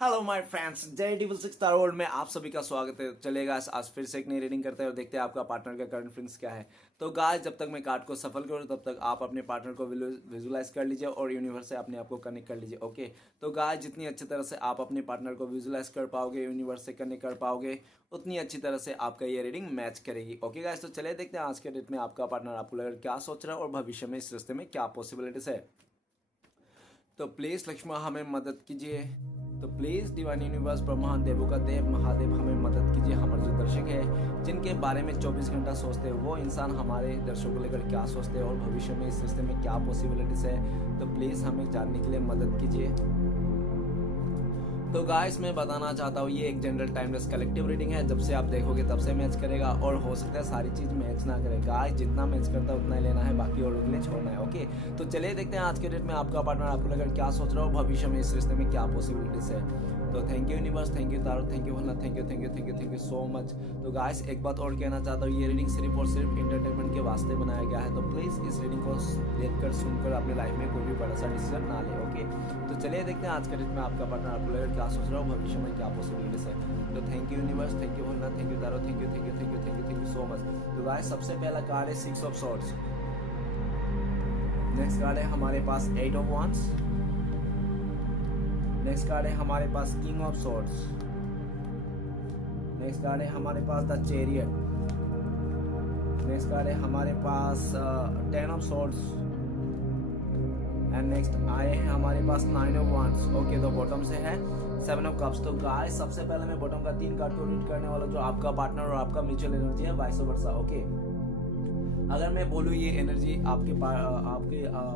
Hello my friends, Daredevil 6 star world में आप सभी का स्वागत है। चलेगा आज फिर से एक नई रीडिंग करते हैं और देखते हैं आपका पार्टनर का करंट फीलिंग्स क्या है। तो गाइस, जब तक मैं कार्ड को सफल करूँ तब तक आप अपने पार्टनर को विजुलाइज कर लीजिए और यूनिवर्स से अपने आप को कनेक्ट कर लीजिए। ओके, तो गाइस, जितनी अच्छी तरह से आप अपने पार्टनर को विजुलाइज कर पाओगे, यूनिवर्स से कनेक्ट कर पाओगे, उतनी अच्छी तरह से आपका ये रीडिंग मैच करेगी। ओके गाइस, तो चलिए देखते हैं आज के डेट में आपका पार्टनर आपको लग क्या सोच रहा है और भविष्य में इस रिश्ते में क्या पॉसिबिलिटीज है। तो प्लीज लक्ष्मण हमें मदद कीजिए। तो प्लीज डिवाइन यूनिवर्स, ब्रह्मांड, देवों का देव, महादेव, हमें मदद कीजिए। हमारे जो दर्शक है जिनके बारे में 24 घंटा सोचते हैं, वो इंसान हमारे दर्शकों को लेकर क्या सोचते हैं और भविष्य में इस रिश्ते में क्या पॉसिबिलिटीज है, तो प्लीज हमें जानने के लिए मदद कीजिए। तो गाइस, मैं बताना चाहता हूँ ये एक जनरल टाइमलेस कलेक्टिव रीडिंग है। जब से आप देखोगे तब से मैच करेगा और हो सकता है सारी चीज मैच ना करे। गाइस, जितना मैच करता है उतना ही लेना है, बाकी और के लिए छोड़ना है। ओके, तो चलिए देखते हैं आज के डेट में आपका पार्टनर आपको लेकर क्या सोच रहा हो, भविष्य में इस रिश्ते में क्या पॉसिबिलिटीज है। तो thank you universe, thank you taro, thank you Bhola, thank you thank you thank you thank you so much. तो गाइस, एक बात और कहना चाहता हूँ, ये रीडिंग सिर्फ और सिर्फ इंटरटेनमेंट के वास्ते बनाया गया है। तो प्लीज इस रीडिंग को देखकर सुनकर अपने लाइफ में कोई भी बड़ा सा डिसीजन ना ले। ओके, तो चलिए देखते हैं आज के डेट में आपका पार्टनर आपको लेकर क्या सोच रहा हो, भविष्य में क्या पॉसिबिलिटीज है। तो thank you universe, thank you Bhola, thank you taro, thank you thank you thank you thank you thank you so much. तो गाइस, सबसे पहला कार्ड है 6 ऑफ सॉर्ड्स। नेक्स्ट कार्ड है हमारे पास 8 ऑफ वांड्स। नेक्स्ट कार्ड है हमारे पास king of swords. Next card है हमारे पास द चैरियट। नेक्स्ट कार्ड है हमारे पास 10 ऑफ सॉर्ड्स एंड नेक्स्ट आए हैं हमारे पास 9 ऑफ वांड्स। ओके, तो बॉटम से है 7 ऑफ कप्स। तो गाइस, सबसे पहले मैं बॉटम का 3 कार्ड को रीड करने वाला, जो आपका पार्टनर और आपका म्यूचुअल एनर्जी है, वाइस वर्सा। ओके, अगर मैं बोलूँ ये एनर्जी आपके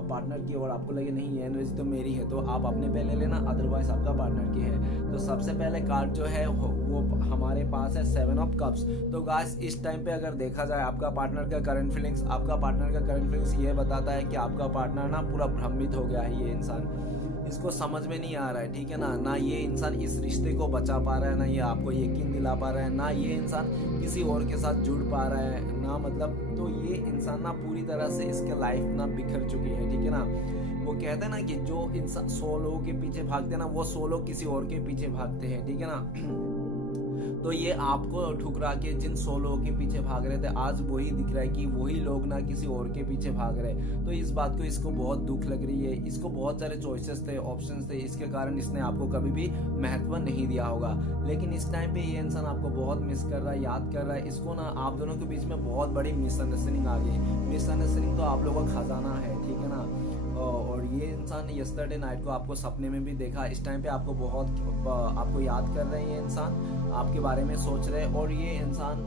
पार्टनर की और आपको लगे नहीं ये एनर्जी तो मेरी है, तो आप अपने पहले लेना, अदरवाइज आपका पार्टनर की है। तो सबसे पहले कार्ड जो है वो हमारे पास है 7 ऑफ कप्स। तो गाइस, इस टाइम पे अगर देखा जाए आपका पार्टनर का करंट फीलिंग्स, ये बताता है कि आपका पार्टनर ना पूरा भ्रमित हो गया है। ये इंसान, इसको समझ में नहीं आ रहा है, ठीक है ना ये इंसान इस रिश्ते को बचा पा रहा है, ना ये आपको यकीन दिला पा रहा है, ना ये इंसान किसी और के साथ जुड़ पा रहा है ना, मतलब तो ये इंसान ना पूरी तरह से इसके लाइफ ना बिखर चुकी है, ठीक है ना। वो कहते हैं ना कि जो इंसान 100 लोगों के पीछे भागते हैं ना, वो 100 लोग किसी और के पीछे भागते हैं, ठीक है ना। तो ये आपको ठुकरा के जिन 100 लोगों के पीछे भाग रहे थे, आज वही दिख रहा है कि वही लोग ना किसी और के पीछे भाग रहे। तो इस बात को इसको बहुत दुख लग रही है। इसको बहुत सारे चॉइसेस थे, ऑप्शंस थे, इसके कारण इसने आपको कभी भी महत्व नहीं दिया होगा। लेकिन इस टाइम पे ये इंसान आपको बहुत मिस कर रहा है, याद कर रहा है। इसको ना आप दोनों के बीच में बहुत बड़ी मिसअंडरस्टैंडिंग आ गई। मिसअंडरस्टैंडिंग तो आप लोगों का खजाना है, ठीक है ना। और ये इंसान यस्टरडे नाइट को आपको सपने में भी देखा। इस टाइम पे आपको बहुत आपको याद कर रहे हैं, ये इंसान आपके बारे में सोच रहे हैं और ये इंसान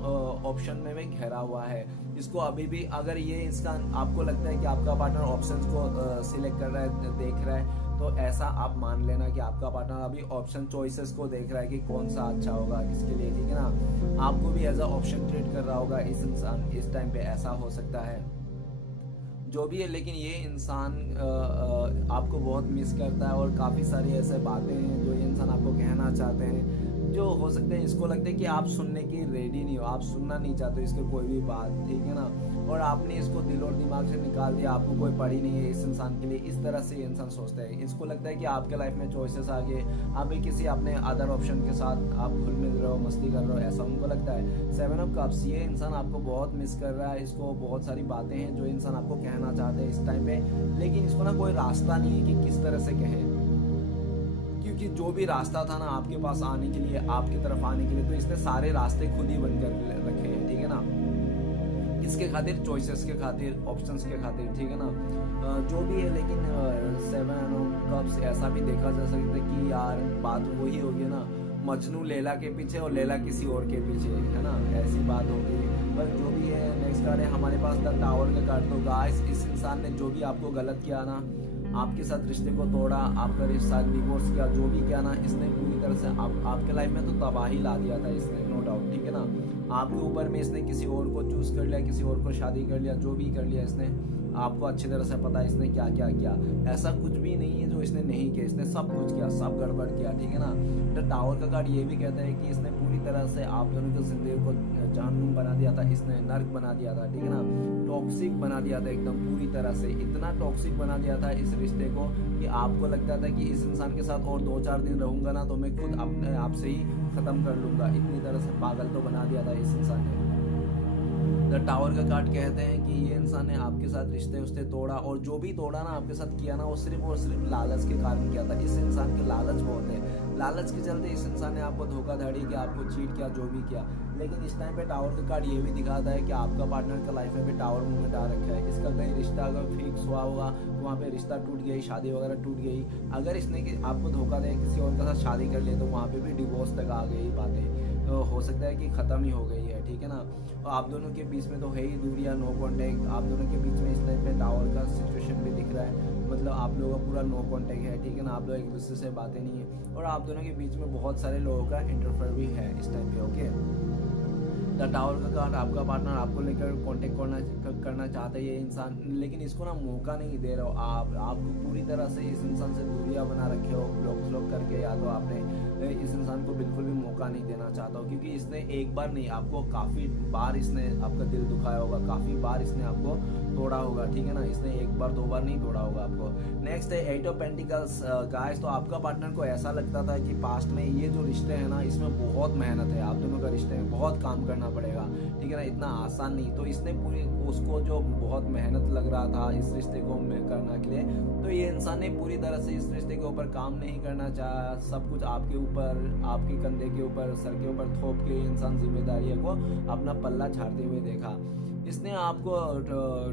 ऑप्शन में भी घिरा हुआ है। इसको अभी भी अगर ये इंसान आपको लगता है कि आपका पार्टनर ऑप्शंस को सिलेक्ट कर रहा है, देख रहा है, तो ऐसा आप मान लेना कि आपका पार्टनर अभी ऑप्शन चॉइसेस को देख रहा है कि कौन सा अच्छा होगा किसके लिए, ठीक है ना। आपको भी एज अ ऑप्शन ट्रीट कर रहा होगा इस इंसान, इस टाइम पे ऐसा हो सकता है जो भी है। लेकिन ये इंसान आपको बहुत मिस करता है और काफ़ी सारी ऐसे बातें हैं जो ये इंसान आपको कहना चाहते हैं, जो हो सकते हैं इसको लगता है कि आप सुनने की रेडी नहीं हो, आप सुनना नहीं चाहते हो इसकी कोई भी बात, ठीक है ना। और आपने इसको दिल और दिमाग से निकाल दिया, आपको कोई पड़ी नहीं है इस इंसान के लिए। इस तरह से ये इंसान सोचता है। इसको लगता है कि आपके लाइफ में चॉइसेस आ गए, आप भी किसी अपने अदर ऑप्शन के साथ आप घुल मिल रहे हो, मस्ती कर रहे हो, ऐसा उनको लगता है। 7 ऑफ कप्स, ये इंसान आपको बहुत मिस कर रहा है। इसको बहुत सारी बातें हैं जो इंसान आपको कहना चाहते हैं इस टाइम पे, लेकिन इसको ना कोई रास्ता नहीं है कि किस तरह से कहे, क्योंकि जो भी रास्ता था ना आपके पास आने के लिए, आपकी तरफ आने के लिए, तो इसने सारे रास्ते खुद ही बंद कर रखे हैं, ठीक है ना। इसके खातिर, चॉइसेस के खातिर, ऑप्शंस के खातिर, ठीक है ना। जो भी है, लेकिन 7 ऑफ कप्स ऐसा भी देखा जा सकता है कि यार बात वही होगी ना, मजनू लैला के पीछे और लैला किसी और के पीछे, है ना, ऐसी बात होगी। पर जो भी है, नेक्स्ट कार्ड है हमारे पास द टावर का कार्ड। तो गाइस, इस इंसान ने जो भी आपको गलत किया ना, आपके साथ रिश्ते को तोड़ा, आपका रिश्ता डिवोर्स किया, जो भी किया ना, इसने पूरी तरह से आपके लाइफ में तो तबाही ला दिया था इसने, नो डाउट, ठीक है ना। आपके ऊपर में इसने किसी और को चूज कर लिया, किसी और को शादी कर लिया, जो भी कर लिया इसने, आपको अच्छी तरह से पता है इसने क्या क्या किया। ऐसा कुछ भी नहीं है जो इसने नहीं किया, इसने सब कुछ किया, सब गड़बड़ किया, ठीक है ना। द टावर का कार्ड ये भी कहता है कि इसने पूरी तरह से आप दोनों की जिंदगी को जहन्नुम बना दिया था, इसने नर्क बना दिया था, ठीक है ना। टॉक्सिक बना दिया था एकदम पूरी तरह से, इतना टॉक्सिक बना दिया था इस रिश्ते को कि आपको लगता था कि इस इंसान के साथ और 2-4 दिन रहूंगा ना तो मैं खुद अपने आप से ही खत्म कर लूंगा। इतनी तरह से पागल तो बना दिया था इस इंसान ने। द टावर का कार्ड कहते हैं कि ये इंसान ने आपके साथ रिश्ते उस्ते तोड़ा, और जो भी तोड़ा ना आपके साथ किया ना वो सिर्फ और सिर्फ लालच के कारण किया था। इस इंसान के लालच बहुत है, लालच के चलते इस इंसान ने आपको धोखाधड़ी किया, आपको चीट किया, जो भी किया। लेकिन इस टाइम पे टावर का कार्ड ये भी दिखाता है कि आपका पार्टनर का लाइफ में भी टावर मूवमेंट आ रखा है। इसका कहीं रिश्ता अगर फिक्स हुआ होगा तो वहाँ पे रिश्ता टूट गई, शादी वगैरह टूट गई। अगर इसने आपको धोखा दिया, किसी और के साथ शादी कर लिया तो वहाँ पे भी डिवोर्स तक आ गई बातें, तो हो सकता है कि ख़त्म ही हो गई है, ठीक है ना। तो आप दोनों के बीच में तो है ही दूरिया, नो कॉन्टेक्ट। आप दोनों के बीच में इस टाइम पे टावर का सिचुएशन भी दिख रहा है, मतलब आप लोगों का पूरा नो कॉन्टेक्ट है, ठीक है ना। आप लोग एक दूसरे से बातें नहीं है, और आप दोनों के बीच में बहुत सारे लोगों का इंटरफेयर भी है इस टाइम पे, ओके। द टावर का कार्ड आपका पार्टनर आपको लेकर कांटेक्ट करना चाहता है ये इंसान, लेकिन इसको ना मौका नहीं दे रहे हो आपको पूरी तरह से इस इंसान से दूरियां बना रखे हो, ब्लॉक करके, या तो आपने इस इंसान को बिल्कुल भी मौका नहीं देना चाहता हो, क्योंकि इसने एक बार नहीं आपको काफ़ी बार इसने आपका दिल दुखाया होगा, काफ़ी बार इसने आपको तोड़ा होगा, ठीक है ना। इसने एक बार 2 बार नहीं तोड़ा होगा आपको। नेक्स्ट है 8 ऑफ पेंटिकल्स गाइस। तो आपका पार्टनर को ऐसा लगता था कि पास्ट में ये जो रिश्ते हैं ना इसमें बहुत मेहनत है, आप दोनों का रिश्ते में बहुत काम करना पड़ेगा, ठीक है ना, इतना आसान नहीं। तो इसने पूरी उसको जो बहुत मेहनत लग रहा था इस रिश्ते को करने के लिए, तो ये इंसान ने पूरी तरह से इस रिश्ते के ऊपर काम नहीं करना चाहा। सब कुछ आपके ऊपर, आपके कंधे के ऊपर, सर के ऊपर थोप के इंसान जिम्मेदारियों को अपना पल्ला झाड़ते हुए देखा। इसने आपको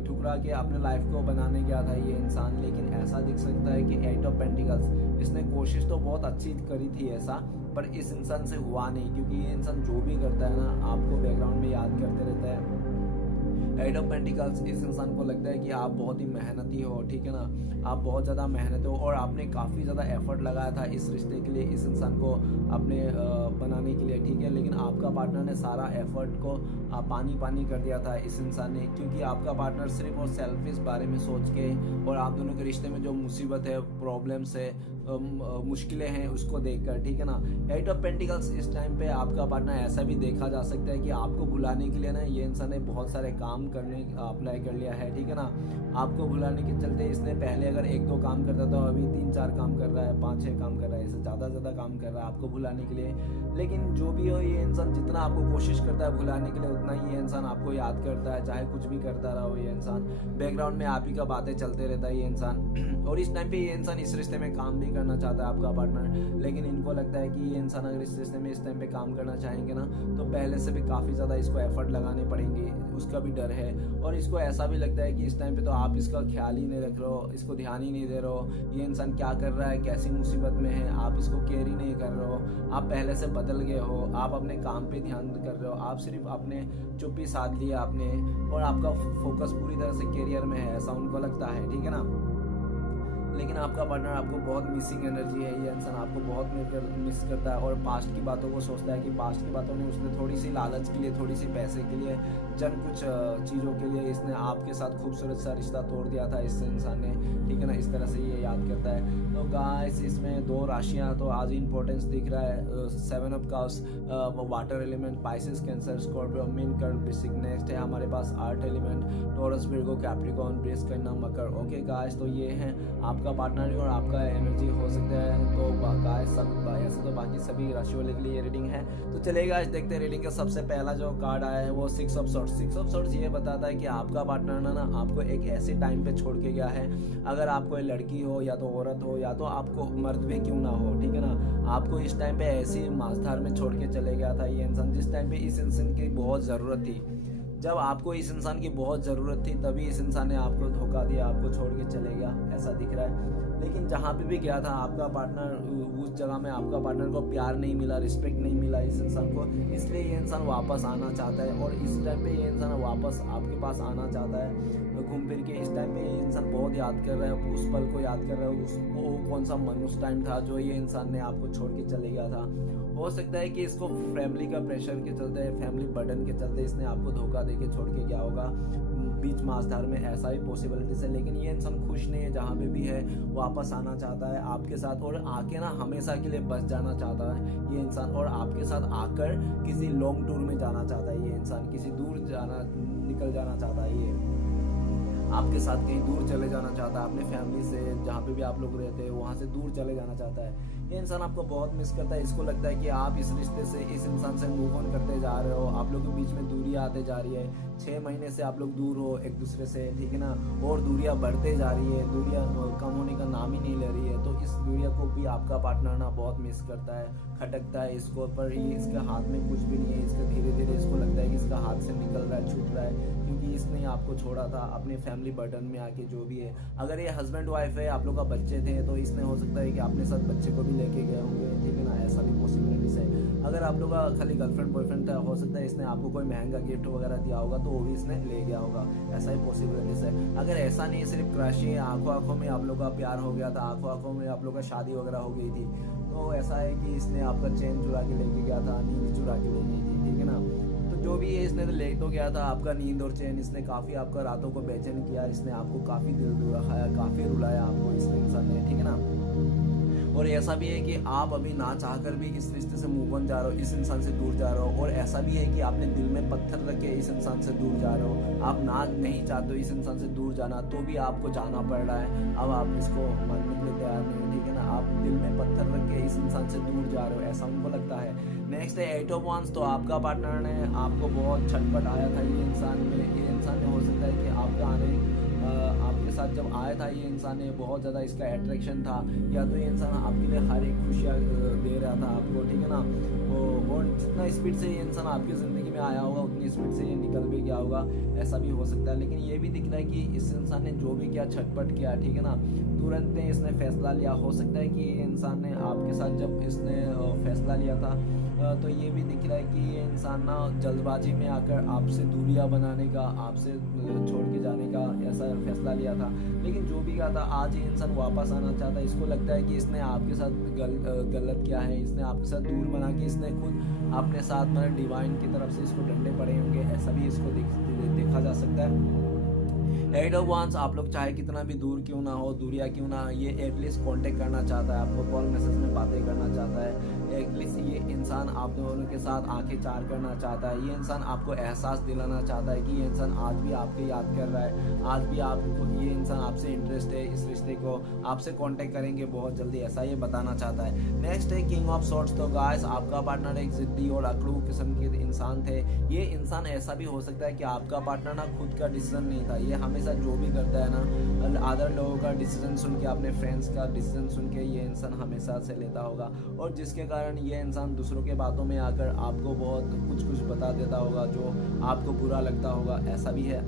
ठुकरा के अपने लाइफ को बनाने गया था ये इंसान, लेकिन ऐसा दिख सकता है कि 8 ऑफ पेंटिकल्स इसने कोशिश तो बहुत अच्छी करी थी ऐसा, पर इस इंसान से हुआ नहीं, क्योंकि ये इंसान जो भी करता है ना आपको बैकग्राउंड में याद करते रहता है। 8 ऑफ पेंटिकल्स इस इंसान को लगता है कि आप बहुत ही मेहनती हो, ठीक है ना, आप बहुत ज़्यादा मेहनत हो, और आपने काफ़ी ज़्यादा एफर्ट लगाया था इस रिश्ते के लिए, इस इंसान को अपने बनाने के लिए, ठीक है। लेकिन आपका पार्टनर ने सारा एफर्ट को पानी कर दिया था इस इंसान ने, क्योंकि आपका पार्टनर सिर्फ और सेल्फिश बारे में सोच के, और आप दोनों के रिश्ते में जो मुसीबत है, प्रॉब्लम्स है, मुश्किलें हैं उसको देखकर, ठीक है ना। 8 ऑफ पेंटिकल्स इस टाइम पे आपका पार्टनर ऐसा भी देखा जा सकता है कि आपको भुलाने के लिए ना ये इंसान ने बहुत सारे काम करने अप्लाई कर लिया है, ठीक है ना। आपको भुलाने के चलते इसने पहले अगर 1-2 काम करता था, अभी 3-4 काम कर रहा है, 5-6 काम कर रहा है, इससे ज़्यादा काम कर रहा है आपको भुलाने के लिए। लेकिन जो भी हो, ये इंसान जितना आपको कोशिश करता है भुलाने के लिए, उतना ही ये इंसान आपको याद करता है, चाहे कुछ भी करता रहो। ये इंसान बैकग्राउंड में आप ही का बातें चलते रहता है ये इंसान। और इस टाइम पे ये इंसान इस रिश्ते में काम भी करना चाहता है आपका पार्टनर, लेकिन इनको लगता है कि ये इंसान अगर इस रिश्ते में इस टाइम पे काम करना चाहेंगे ना तो पहले से भी काफ़ी ज़्यादा इसको एफर्ट लगाने पड़ेंगे, उसका भी डर है। और इसको ऐसा भी लगता है कि इस टाइम पे तो आप इसका ख्याल ही नहीं रख रहे हो, इसको ध्यान ही नहीं दे रहे हो, ये इंसान क्या कर रहा है, कैसी मुसीबत में है, आप इसको केयर ही नहीं कर रहे हो, आप पहले से बदल गए हो, आप अपने काम पे ध्यान कर रहे हो, आप सिर्फ अपने चुप्पी साध लिया आपने, और आपका फोकस पूरी तरह से करियर में है, ऐसा उनको लगता है, ठीक है ना। लेकिन आपका पार्टनर आपको बहुत मिसिंग एनर्जी है, ये इंसान आपको बहुत मिस करता है, और पास्ट की बातों को सोचता है कि पास्ट की बातों में उसने थोड़ी सी लालच के लिए, थोड़ी सी पैसे के लिए, कुछ चीज़ों के लिए इसने आपके साथ खूबसूरत सा रिश्ता तोड़ दिया था इस इंसान ने, ठीक है ना। इस तरह से ये याद करता है। तो गाइस इसमें 2 राशियाँ तो आज इंपॉर्टेंस दिख रहा है। 7 of cups water element, Pisces, Cancer, Scorpio, मीन, कर्व, वृश्चिक। नेक्स्ट है हमारे पास earth element, Taurus, Virgo, Capricorn, वृष, कन्या, मकर। ओके गाइस, तो ये है आपका पार्टनर और आपका एनर्जी हो सकता है। तो गाइस सब ऐसे तो बाकी सभी राशि वाले के लिए रीडिंग है। तो चलिए गाइस देखते हैं रीडिंग का सबसे पहला जो कार्ड आया है वो 6 ऑफ सॉर्ड्स। 6 ऑफ सॉर्ड्स ये बताता है कि आपका पार्टनर ना आपको एक ऐसे टाइम पे छोड़ के गया है, अगर आप कोई लड़की हो या तो औरत हो या तो आपको मर्द भी क्यों ना हो, ठीक है ना, आपको इस टाइम पे ऐसी मांसधार में छोड़ के चले गया था ये इंसान, जिस टाइम पे इस इंसान की बहुत ज़रूरत थी। जब आपको इस इंसान की बहुत ज़रूरत थी तभी इस इंसान ने आपको धोखा दिया, आपको छोड़ के चले गया, ऐसा दिख रहा है। लेकिन जहाँ पे भी गया था आपका पार्टनर, उस जगह में आपका पार्टनर को प्यार नहीं मिला, रिस्पेक्ट नहीं मिला इस इंसान को, इसलिए ये इंसान वापस आना चाहता है। और इस टाइम पे ये इंसान वापस आपके पास आना चाहता है घूम फिर के। इस टाइम पे ये इंसान बहुत याद कर रहा है, उस पल को याद कर रहा है, उसको कौन सा मनुष्य टाइम था जो ये इंसान ने आपको छोड़ के चले गया था। हो सकता है कि इसको फैमिली का प्रेशर के चलते, फैमिली बर्डन के चलते इसने आपको धोखा दे के छोड़ के गया होगा बीच माझधार में, ऐसा भी पॉसिबिलिटीज है। लेकिन ये इंसान खुश नहीं है, जहाँ पे भी है वापस आना चाहता है आपके साथ, और आके ना हमेशा के लिए बस जाना चाहता है ये इंसान, और आपके साथ आकर किसी लॉन्ग टूर में जाना चाहता है ये इंसान, किसी दूर निकल जाना चाहता है ये, आपके साथ कहीं दूर चले जाना चाहता है, अपने फैमिली से जहाँ पे भी आप लोग रहते हैं वहाँ से दूर चले जाना चाहता है। ये इंसान आपको बहुत मिस करता है। इसको लगता है कि आप इस रिश्ते से, इस इंसान से मूव ऑन करते जा रहे हो, आप लोगों के बीच में दूरियां आते जा रही है। 6 महीने से आप लोग दूर हो एक दूसरे से, ठीक है ना, और दूरियां बढ़ते जा रही है, दूरियां कम होने का नाम ही नहीं ले रही है। तो इस दूरिया को भी आपका पार्टनर ना बहुत मिस करता है, खटकता है इसको, पर ये इसके हाथ में कुछ भी नहीं है। इसका धीरे धीरे इसको लगता है कि इसका हाथ से निकल रहा है, छूट रहा है, क्योंकि इसने आपको छोड़ा था अपने फैमिली बर्डन में आके, जो भी है। अगर ये हस्बैंड वाइफ है, आप लोग का बच्चे थे, तो इसने हो सकता है कि अपने साथ बच्चे को भी लेके गए होंगे, ठीक है ना, ऐसा भी पॉसिबिलिटीज है। अगर आप लोग का खाली गर्लफ्रेंड बॉयफ्रेंड था, हो सकता है इसने आपको कोई महंगा गिफ्ट वगैरह दिया होगा, तो वो भी इसने ले गया होगा, ऐसा ही पॉसिबिलिटीज है। अगर ऐसा नहीं, सिर्फ क्रश ही, आंखों आंखों में आप लोग का प्यार हो गया था, आंखों आंखों में आप लोग का शादी वगैरह हो गई थी, तो ऐसा है कि इसने आपका चैन चुरा के लेके गया था, नींद चुरा के ले गई थी, ठीक है ना। तो जो भी है, इसने तो ले तो गया था आपका नींद और चैन, इसने काफ़ी आपका रातों को बेचैन किया, इसने आपको काफ़ी दिल दुखाया, काफ़ी रुलाया आपको इस इंसान ने, ठीक है ना। और ऐसा भी है कि आप अभी ना चाहकर भी इस रिश्ते से मूव ऑन जा रहे हो, इस इंसान से दूर जा रहे हो, और ऐसा भी है कि आपने दिल में पत्थर रख के इस इंसान से दूर जा रहे हो, आप ना नहीं चाहते हो इस इंसान से दूर जाना, तो भी आपको जाना पड़ रहा है। अब आप इसको मानने के लिए तैयार नहीं, ठीक है ना, आप दिल में पत्थर रख के इस इंसान से दूर जा रहे हो, ऐसा उनको लगता है। नेक्स्ट है 8 ऑफ वांड्स। तो आपका पार्टनर ने आपको बहुत छटपट आया था ये इंसान में, ये इंसान ने हो सकता है कि आपका आने आपके साथ जब आया था ये इंसान ने, बहुत ज़्यादा इसका अट्रैक्शन था, या तो ये इंसान आपके लिए हर एक खुशियाँ दे रहा था आपको, ठीक है ना। और जितना स्पीड से ये इंसान आपकी ज़िंदगी में आया होगा, उतनी स्पीड से ये निकल भी गया होगा, ऐसा भी हो सकता है। लेकिन ये भी दिख रहा है कि इस इंसान ने जो भी किया, छटपट किया, ठीक है ना, तुरंत इसने फैसला लिया। हो सकता है कि ये इंसान ने आपके साथ जब इसने फैसला लिया था, तो ये भी दिख रहा है कि ये इंसान ना जल्दबाजी में आकर आपसे दूरियां बनाने का, आपसे छोड़ के जाने का ऐसा फैसला लिया था। लेकिन जो भी कहा था, आज ये इंसान वापस आना चाहता है। इसको लगता है कि इसने आपके साथ गलत किया है, इसने आपके साथ दूर बना के इसने खुद अपने साथ, मतलब डिवाइन की तरफ से इसको डंडे पड़े होंगे, ऐसा भी इसको देखा जा सकता है। 8 ऑफ वांड्स, आप लोग चाहे कितना भी दूर क्यों ना हो, दूरिया क्यों ना, ये एटलीस्ट कांटेक्ट करना चाहता है, आपको कॉल मैसेज में बातें करना चाहता है। एटलीस्ट ये इंसान आप दोनों के साथ आंखें चार करना चाहता है। ये इंसान आपको एहसास दिलाना चाहता है कि ये इंसान आज भी आपके याद कर रहा है, आज भी आपको, ये इंसान आपसे इंटरेस्ट है, इस रिश्ते को आपसे कांटेक्ट करेंगे बहुत जल्दी, ऐसा ये बताना चाहता है। नेक्स्ट है किंग ऑफ सॉर्ड्स। तो गाइस, आपका पार्टनर एक जिद्दी और अकड़ू किस्म के इंसान थे। ये इंसान ऐसा भी हो सकता है कि आपका पार्टनर ना खुद का डिसीजन नहीं था, ये हमेशा जो भी करता है ना, अदर लोगों का डिसीजन सुन के, अपने फ्रेंड्स का डिसीजन सुन के ये इंसान हमेशा से लेता होगा, और जिसके कारण ये इंसान दूसरों के बातों में आकर आपको बहुत कुछ बता देता होगा जो आपको बुरा लगता होगा, ऐसा भी है।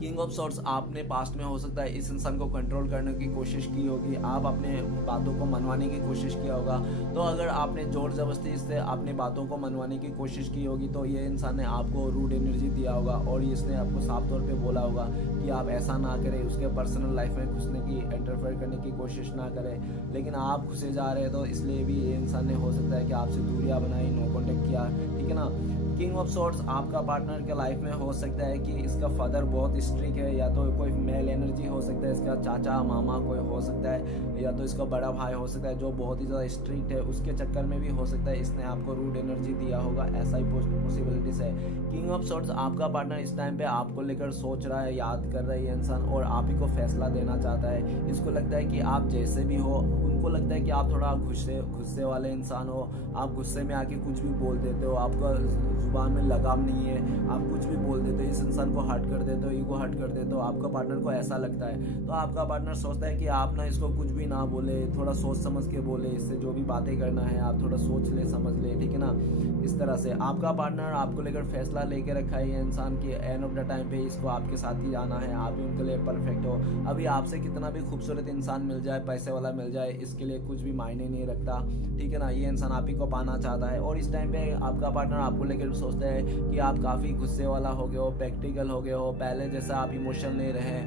किंग ऑफ सॉर्ड्स, आपने पास्ट में हो सकता है इस इंसान को कंट्रोल करने की कोशिश की होगी, आप अपने बातों को मनवाने की कोशिश किया होगा। तो अगर आपने जोर जबरदस्ती से अपनी बातों को मनवाने की कोशिश की होगी, तो ये इंसान ने आपको रूड एनर्जी दिया होगा, और इसने आपको साफ तौर पे बोला होगा कि आप ऐसा ना करें, उसके पर्सनल लाइफ में घुसने की, इंटरफेयर करने की कोशिश ना करें। लेकिन आप घुसे जा रहे हैं, तो इसलिए भी ये इंसान ने हो सकता है कि आपसे दूरियां बनाई, नो कॉन्टेक्ट किया, ठीक है ना। किंग ऑफ सॉर्ड्स, आपका पार्टनर के लाइफ में हो सकता है कि इसका फादर बहुत स्ट्रिक्ट है, या तो कोई मेल एनर्जी हो सकता है, इसका चाचा मामा कोई हो सकता है, या तो इसका बड़ा भाई हो सकता है जो बहुत ही ज़्यादा स्ट्रिक्ट है, उसके चक्कर में भी हो सकता है इसने आपको रूड एनर्जी दिया होगा, ऐसा ही पॉसिबिलिटीज है। किंग ऑफ सॉर्ड्स, आपका पार्टनर इस टाइम पे आपको लेकर सोच रहा है, याद कर रहा है ये इंसान, और आप ही को फैसला देना चाहता है। इसको लगता है कि आप जैसे भी हो, उनको लगता है कि आप थोड़ा गुस्से वाले इंसान हो, आप गुस्से में आके कुछ भी बोल देते हो, आपका जुबान में लगाम नहीं है, आप कुछ भी बोल देते हो, इस इंसान को हर्ट कर देते हो, ईगो हर्ट कर देते हो, आपका पार्टनर को ऐसा लगता है। तो आपका पार्टनर सोचता है कि आप ना इसको कुछ भी ना बोले, थोड़ा सोच समझ के बोले, इससे जो भी बातें करना है आप थोड़ा सोच ले, समझ ले, ठीक है ना। इस तरह से आपका पार्टनर आपको लेकर फैसला लेके रखा है ये इंसान की, एंड ऑफ द टाइम पे इसको आपके साथ ही जाना है, आप भी उनके लिए परफेक्ट हो। अभी आपसे कितना भी खूबसूरत इंसान मिल जाए, पैसे वाला मिल जाए, इसके लिए कुछ भी मायने नहीं रखता, ठीक है ना। ये इंसान आप ही को पाना चाहता है, और इस टाइम पे आपका पार्टनर आपको लेकर सोचता है कि आप काफ़ी गुस्से वाला हो गए हो, प्रैक्टिकल हो गए हो, पहले जैसा आप इमोशनल नहीं रहे,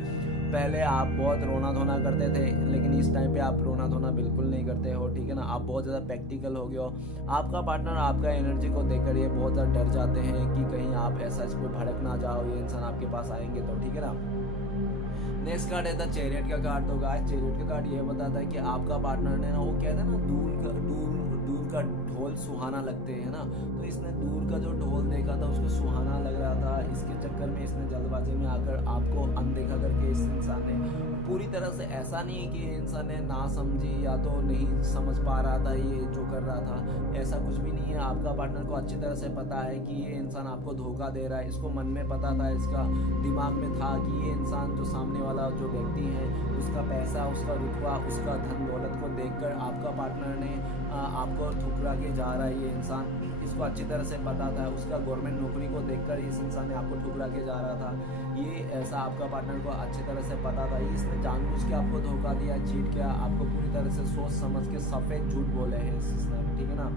पहले आप बहुत रोना धोना करते थे, लेकिन इस टाइम पे आप रोना धोना बिल्कुल नहीं करते हो, ठीक है ना। आप बहुत ज़्यादा प्रैक्टिकल हो गए हो। आपका पार्टनर आपका एनर्जी को देखकर ये बहुत ज़्यादा डर जाते हैं कि कहीं आप ऐसा इस पर भड़क ना जाओ, ये इंसान आपके पास आएंगे तो, ठीक है ना। नेक्स्ट कार्ड है द चैरियट का कार्ड। तो गाइस चैरियट का कार्ड ये बताता है कि आपका पार्टनर ने ना, वो कहता है ना, दूर का ढोल सुहाना लगते हैं ना, तो इसने दूर का जो ढोल देखा था उसको सुहाना लग रहा था। इसके चक्कर में इसने जल्दबाजी में आकर आपको अनदेखा करके इस इंसान ने पूरी तरह से, ऐसा नहीं है कि इंसान ने ना समझी या तो नहीं समझ पा रहा था ये जो कर रहा था, ऐसा कुछ भी नहीं है। आपका पार्टनर को अच्छी तरह से पता है कि ये इंसान आपको धोखा दे रहा है। इसको मन में पता था, इसका दिमाग में था कि ये इंसान जो सामने वाला जो व्यक्ति है, उसका पैसा, उसका रुतबा, उसका धन दौलत को देखकर आपका पार्टनर ने आपको ठुकरा के जा रहा है। ये इंसान, इसको अच्छी तरह से पता था। उसका गवर्नमेंट नौकरी को देखकर इस इंसान ने आपको ठुकरा के जा रहा था। ये ऐसा आपका पार्टनर को अच्छी तरह से पता था। इसने जानबूझ के आपको धोखा दिया, चीट किया, आपको पूरी तरह से सोच समझ के सफ़ेद झूठ बोले हैं इस इंसान, ठीक है ना।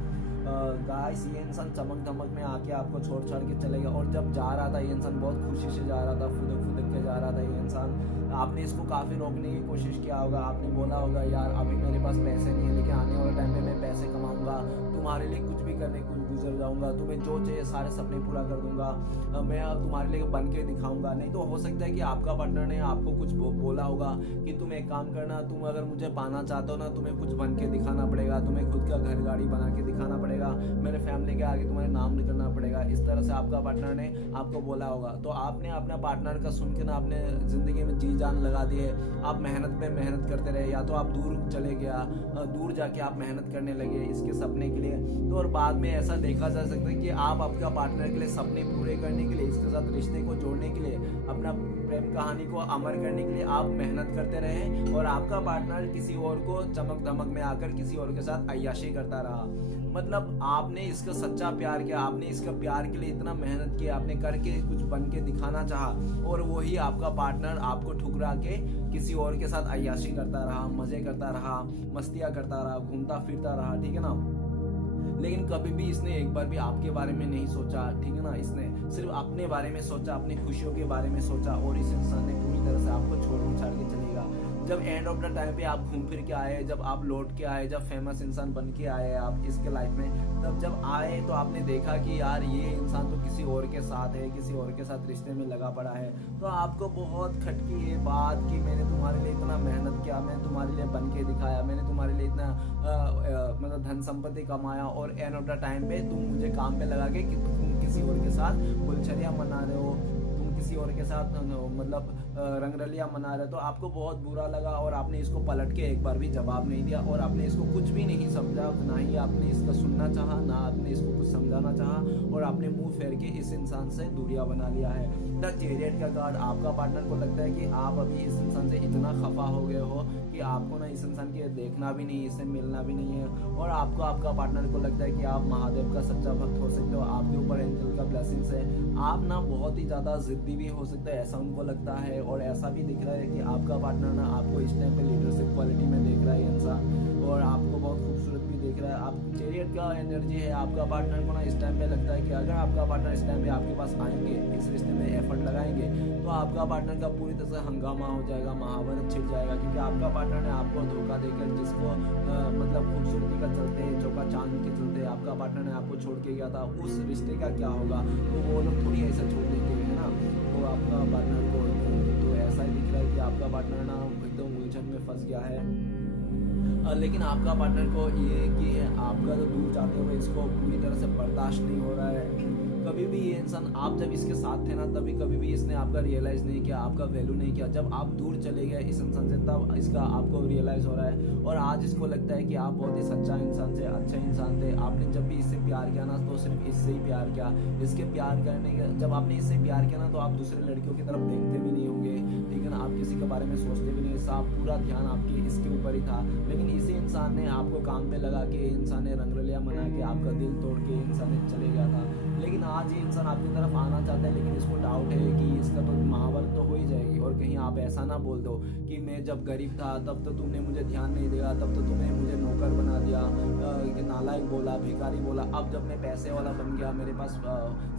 गाइस ये इंसान चमक धमक में आके आपको छोड़ छाड़ के चलेगा। और जब जा रहा था ये इंसान बहुत खुशी से जा रहा था, फुदक फुदक के जा रहा था ये इंसान। आपने इसको काफ़ी रोकने की कोशिश किया होगा। आपने बोला होगा यार अभी मेरे पास पैसे नहीं है, लेकिन आने वाले टाइम पे मैं पैसे कमाऊंगा, तुम्हारे लिए कुछ भी करने को गुजर जाऊंगा, तुम्हें जो चाहिए सारे सपने पूरा कर दूंगा, मैं तुम्हारे लिए बन के दिखाऊंगा। नहीं तो हो सकता है कि आपका पार्टनर ने आपको कुछ बोला होगा कि तुम एक काम करना, तुम अगर मुझे पाना चाहते हो ना, तुम्हें कुछ बन के दिखाना पड़ेगा, तुम्हें खुद का घर गाड़ी बना के दिखाना पड़ेगा, मेरे फैमिली के आगे तुम्हारे नाम निकलना पड़ेगा। इस तरह से आपका पार्टनर ने आपको बोला होगा। तो आपने अपना पार्टनर का सुन के ना अपने ज़िंदगी में जी जान लगा दी है। आप मेहनत पे मेहनत करते रहे, या तो आप दूर चले गया, दूर जाके आप मेहनत करने लगे इसके सपने के लिए। तो और बाद में ऐसा देखा जा सकता है कि आप आपका पार्टनर के लिए सपने पूरे करने के लिए, इसके साथ रिश्ते को जोड़ने के लिए, अपना प्रेम कहानी को अमर करने के लिए आप मेहनत करते रहे, और आपका पार्टनर किसी और को चमक धमक में आकर किसी और के साथ अय्याशी करता रहा। मतलब आपने इसका सच्चा प्यार किया, आपने इसका प्यार के लिए इतना मेहनत किया, आपने करके कुछ बन के दिखाना चाहा, और वही आपका पार्टनर आपको ठुकरा के किसी और के साथ अय्याशी करता रहा, मजे करता रहा, मस्तियाँ करता रहा, घूमता फिरता रहा, ठीक है ना। लेकिन कभी भी इसने एक बार भी आपके बारे में नहीं सोचा, ठीक है ना। इसने सिर्फ अपने बारे में सोचा, अपनी खुशियों के बारे में सोचा, और इस इंसान ने पूरी तरह से आपको छोड़ छाड़ के चलेगा। जब एंड ऑफ द टाइम पे आप घूम फिर के आए, जब आप लौट के आए, जब फेमस इंसान बन के आए आप इसके लाइफ में, तब जब आए तो आपने देखा कि यार ये इंसान तो किसी और के साथ है, किसी और के साथ रिश्ते में लगा पड़ा है। तो आपको बहुत खटकी ये बात कि मैंने तुम्हारे लिए इतना मेहनत किया, मैंने तुम्हारे लिए बन के दिखाया, मैंने तुम्हारे लिए इतना मतलब धन संपत्ति कमाया, और एंड ऑफ द टाइम पे तुम मुझे काम पे लगा के कि तुम किसी और के साथ गुलछरिया मना रहे हो, किसी और के साथ मतलब रंगरलिया मना रहे। तो आपको बहुत बुरा लगा, और आपने इसको पलट के एक बार भी जवाब नहीं दिया, और आपने इसको कुछ भी नहीं समझा, ना ही आपने इसका सुनना चाहा, ना आपने इसको कुछ समझाना चाहा, और आपने मुंह फेर के इस इंसान से दूरियां बना लिया है। द चैरियट का कार्ड, आपका पार्टनर को लगता है कि आप अभी इस इंसान से इतना खफा हो गए हो कि आपको ना इस इंसान के देखना भी नहीं, इससे मिलना भी नहीं है, और आपको आपका पार्टनर को लगता है कि आप महादेव का सच्चा भक्त हो सकते हो, आपके ऊपर एंजल का ब्लेसिंग्स है, आप ना बहुत ही ज़्यादा जिद्दी भी हो सकता है, ऐसा उनको लगता है। और ऐसा भी दिख रहा है कि आपका पार्टनर ना आपको इस टाइम पे लीडरशिप क्वालिटी में देख रहा है इंसान, और आपको बहुत खूबसूरत भी देख रहा है। आप चैरियट का एनर्जी है, आपका पार्टनर को ना इस टाइम पे लगता है कि अगर आपका पार्टनर इस टाइम पे आपके पास आएंगे, इस रिश्ते में एफर्ट लगाएंगे, तो आपका पार्टनर का पूरी तरह से हंगामा हो जाएगा, महाभारत छिड़ जाएगा। क्योंकि आपका पार्टनर ने आपको धोखा देकर, जिसको मतलब खूबसूरती का चलते, चौका चांद के चलते आपका पार्टनर ने आपको छोड़ के गया था, उस रिश्ते का क्या होगा। तो वो लोग थोड़ी ऐसा छोड़ देंगे, है ना। तो आपका पार्टनर को तो ऐसा ही दिख रहा है कि आपका पार्टनर ना एकदम उलझन में फंस गया है। लेकिन आपका पार्टनर को ये कि आपका जो दूर जाते हुए इसको पूरी तरह से बर्दाश्त नहीं हो रहा है। कभी भी ये इंसान, आप जब इसके साथ थे ना, तभी कभी भी इसने आपका रियलाइज़ नहीं किया, आपका वैल्यू नहीं किया। जब आप दूर चले गए इस इंसान से, तब इसका आपको रियलाइज़ हो रहा है, और आज इसको लगता है कि आप बहुत ही सच्चा इंसान थे, अच्छे इंसान थे। आपने जब भी इससे प्यार किया ना, तो सिर्फ इससे ही प्यार किया। इसके प्यार करने के, जब आपने इससे प्यार किया ना, तो आप दूसरे लड़कियों की तरफ देखते भी नहीं होंगे, ठीक है ना। आप किसी के बारे में सोचते भी नहीं, सब पूरा ध्यान आपके इसके ऊपर ही था। लेकिन इसी इंसान ने आपको काम पे लगा के, इंसान ने रंगरलिया मना के आपका दिल तोड़ के इंसान ने चले गया था। लेकिन आज ये इंसान आपकी तरफ आना चाहता है, लेकिन इसको डाउट है कि इसका तो महाभारत तो हो ही जाएगी, और कहीं आप ऐसा ना बोल दो कि मैं जब गरीब था तब तो तुमने मुझे ध्यान नहीं दिया, तब तो तुमने मुझे नौकर बना दिया, कि नालायक बोला, भिखारी बोला। अब जब मैं पैसे वाला बन गया, मेरे पास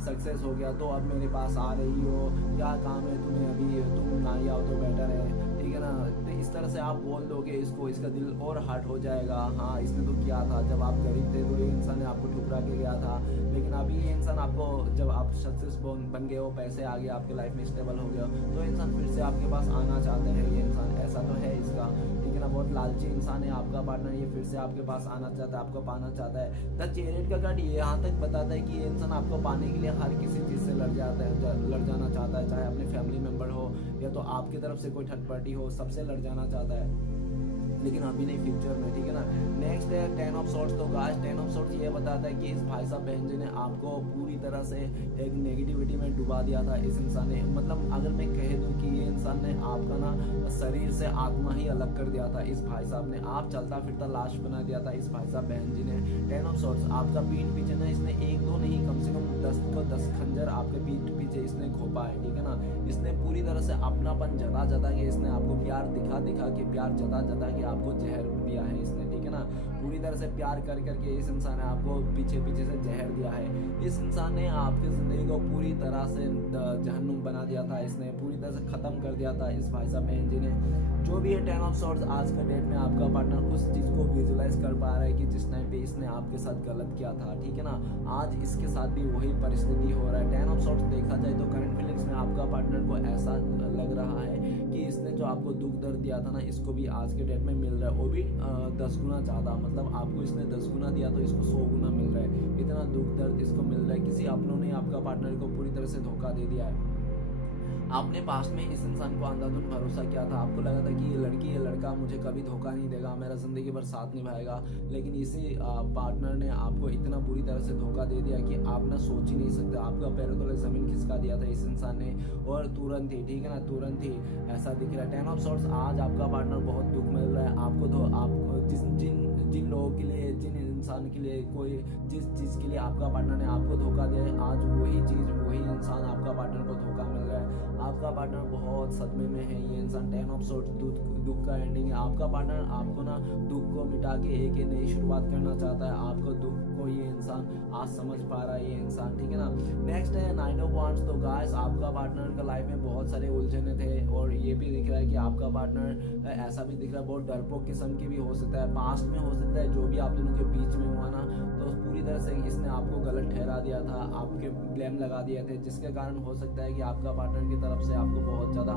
सक्सेस हो गया, तो अब मेरे पास आ रही हो, क्या काम है तुम्हें, अभी तुम ना ही आओ तो बेटर है। है ना। तो इस तरह से आप बोल दोगे इसको, इसका दिल और हर्ट हो जाएगा। हाँ, इसने तो किया था, जब आप गरीब थे तो ये इंसान ने आपको ठुकरा के गया था, लेकिन अभी ये इंसान आपको, जब आप सक्सेस बन गए हो, पैसे आ गए, आपके लाइफ में स्टेबल हो गया, तो इंसान फिर से आपके पास आना चाहते हैं। ये इंसान ऐसा तो है इसका, ठीक है ना, बहुत लालची इंसान है आपका पार्टनर। ये फिर से आपके पास आना चाहता है, आपको पाना चाहता है। द चैरियट का कार्ड ये यहाँ तक बताता है कि ये इंसान आपको पाने के लिए हर किसी चीज़ से लड़ जाना चाहता है, चाहे अपने फैमिली मेम्बर हो या तो आपकी तरफ से कोई थर्ड पार्टी हो, सबसे लड़ जाना चाहता है, लेकिन अभी नहीं, फ्यूचर में, ठीक है ना। नेक्स्ट है 10 ऑफ सॉर्ड्स। तो गाइस 10 ऑफ सॉर्ड्स ये बताता है कि इस भाई साहब बहन जी ने आपको पूरी तरह से एक नेगेटिविटी में डुबा दिया था। इस इंसान ने, मतलब अगर मैं कह दूं कि ये इंसान ने आपका ना शरीर से आत्मा ही अलग कर दिया था। इस भाई साहब ने, आप चलता फिरता लाश बना दिया था इस भाई साहब बहन जी ने। 10 ऑफ सॉर्ड्स, आपका पीठ पीछे ना इसने एक दो नहीं, कम से कम 10 को 10 खंजर आपके पीठ पीछे इसने घोपा है, ठीक है ना। इसने पूरी तरह से अपनापन जता के, इसने आपको प्यार दिखा के, प्यार जता के आपको जहर दिया है इसने, ठीक है ना। पूरी तरह से प्यार करके इस इंसान ने आपको पीछे से जहर दिया है। इस इंसान ने आपकी जिंदगी को पूरी तरह से जहन्नुम बना दिया था, इसने पूरी तरह से खत्म कर दिया था इस भाई साहब बहन जी ने। जो भी है 10 ऑफ सॉर्ड्स, आज का डेट में आपका पार्टनर उस चीज को विजुलाइज कर पा रहा है कि जिस टाइम पे इसने आपके साथ गलत किया था, ठीक है ना, आज इसके साथ भी वही परिस्थिति हो रहा है। 10 ऑफ सॉर्ड्स देखा जाए तो करंट फीलिंग्स में आपका पार्टनर को ऐसा लग रहा है कि इसने जो आपको दुख दर्द दिया था ना, इसको भी आज के डेट में मिल रहा है, वो भी 10 गुना ज्यादा। मतलब आपको इसने 10 गुना दिया तो इसको 100 गुना मिल रहा है, इतना दुख दर्द इसको मिल रहा है। किसी अपनों ने आपका पार्टनर को पूरी तरह से धोखा दे दिया है। आपने पास्ट में इस इंसान को अंधाधुंध भरोसा किया था, आपको लगा था कि ये लड़की ये लड़का मुझे कभी धोखा नहीं देगा, मेरा जिंदगी भर साथ निभाएगा, लेकिन इसी पार्टनर ने आपको इतना बुरी तरह से धोखा दे दिया कि आप ना सोच ही नहीं सकते। आपका पैरों तले जमीन खिसका दिया था इस इंसान ने, और तुरंत ही, ठीक है ना, तुरंत ही ऐसा दिख रहा है। 10 ऑफ सॉर्ड्स, आज आपका पार्टनर बहुत दुख मिल रहा है आपको। तो आप जिन लोगों के लिए, जिन इंसान के लिए, कोई जिस चीज़ के लिए आपका पार्टनर ने आपको धोखा दिया है, आज वही चीज़, वही इंसान आपका पार्टनर को धोखा मिल रहा है। आपका पार्टनर बहुत सदमे में है ये इंसान। 10 ऑफ सॉर्ड्स, दुख का एंडिंग है। आपका पार्टनर आपको ना दुख को मिटा के एक नई शुरुआत करना चाहता है। आपको दुख को ये इंसान आज समझ पा रहा है ये इंसान, ठीक है ना। नेक्स्ट है 9 ऑफ वांड्स। तो गाइस आपका पार्टनर का लाइफ में बहुत सारे उलझने थे, और ये भी दिख रहा है कि आपका पार्टनर, ऐसा भी दिख रहा है, बहुत डरपोक किस्म की भी हो सकता है, पास्ट में हो सकता है, जो भी आप दोनों के बीच में हुआ ना, तो पूरी तरह से इसने आपको गलत ठहरा दिया था, आपके ब्लेम लगा दिए थे, जिसके कारण हो सकता है कि आपका पार्टनर की तरफ से आपको बहुत ज़्यादा